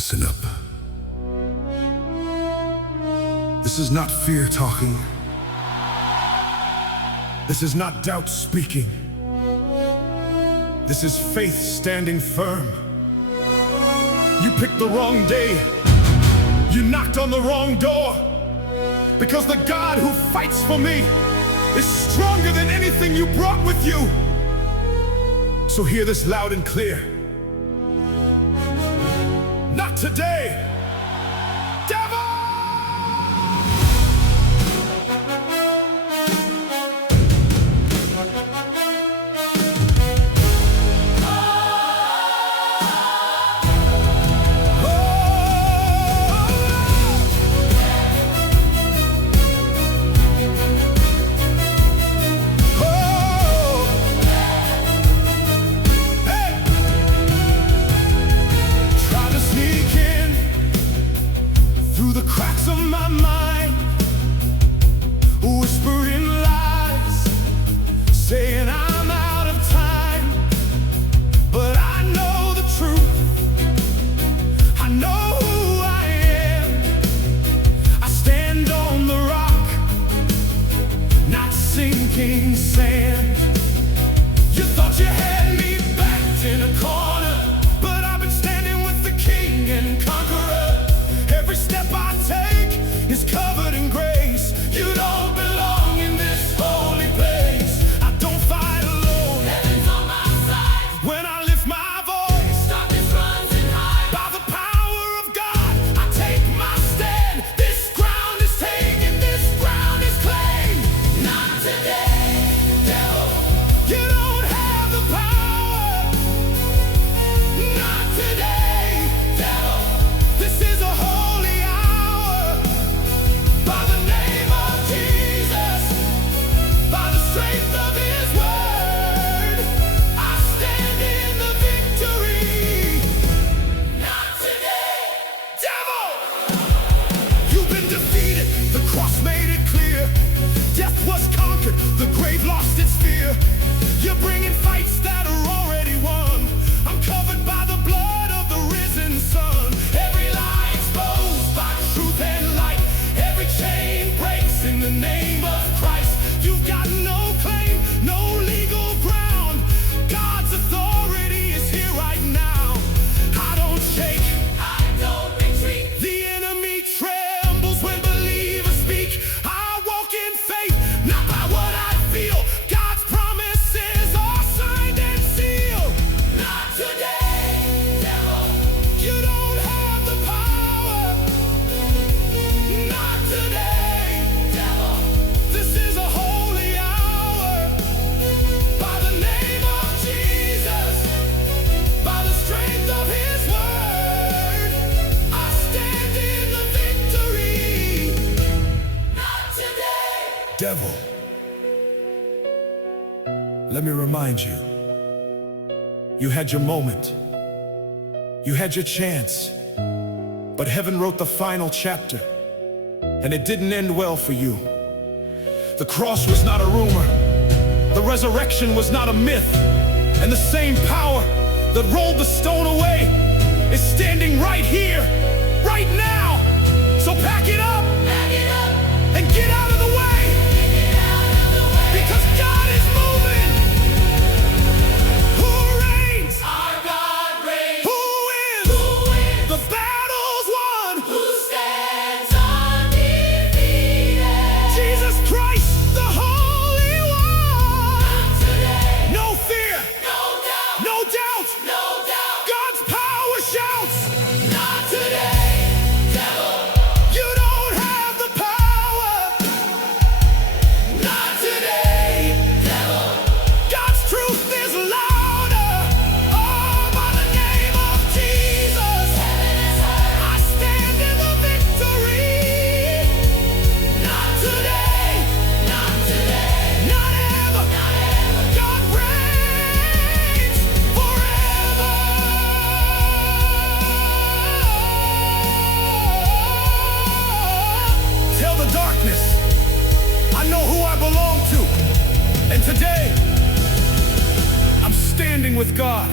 Listen up. This is not fear talking. This is not doubt speaking. This is faith standing firm. You picked the wrong day. You knocked on the wrong door. Because the God who fights for me is stronger than anything you brought with you. So hear this loud and clear. Not today, devil! The cracks of my mind, whispering lies, saying I'm out of time. But I know the truth, I know who I am. I stand on the rock, not sinking sand. You thought you had me backed in a corner, but I've been standing with the King and Conqueror. Every step I take is covered in grace. You don't belong in this holy place. I don't fight alone. Heaven's on my side. When I lift my voice, darkness runs and hides. By the power of God, I take my stand. This ground is taken, this ground is claimed. Not today, devil. You don't have the power. Not today, devil. This is a strength of His word, I stand in the victory. Not today, devil! You've been defeated, the cross made it clear. Death was conquered, the grave lost its fear. You're bringing fights that are already won. I'm covered by the blood of the risen Son. Every lie exposed by truth and light. Every chain breaks in the name of Christ. You've got no claim, no legal ground. God's authority is here right now. I don't shake, I don't retreat. The enemy trembles when believers speak. I walk in faith, not by what I feel. God's promises are signed and sealed. Not today, devil. You don't have the power. Not today, devil. This is a holy hour. By the name of Jesus, by the strength of His word, I stand in the victory. Not today, devil. Let me remind you, you had your moment, you had your chance, but heaven wrote the final chapter, and it didn't end well for you. The cross was not a rumor, the resurrection was not a myth, and the same power that rolled the stone away is standing right here, right now. So pack it up and get out of the way, because God is moving. Who reigns? Our God reigns. Who wins? The battle's won. Who stands undefeated? Jesus Christ, the Holy One. Not today. No fear. No doubt. No doubt. No doubt. God's power shouts. Not today, devil. You don't have the power. Not today, devil. God's truth is louder. Oh, by the name of Jesus, heaven is heard. I stand in the victory. Not today, not today, not ever, not ever. God reigns forever. Tell the darkness, I know who I belong to. And today, I'm standing with God.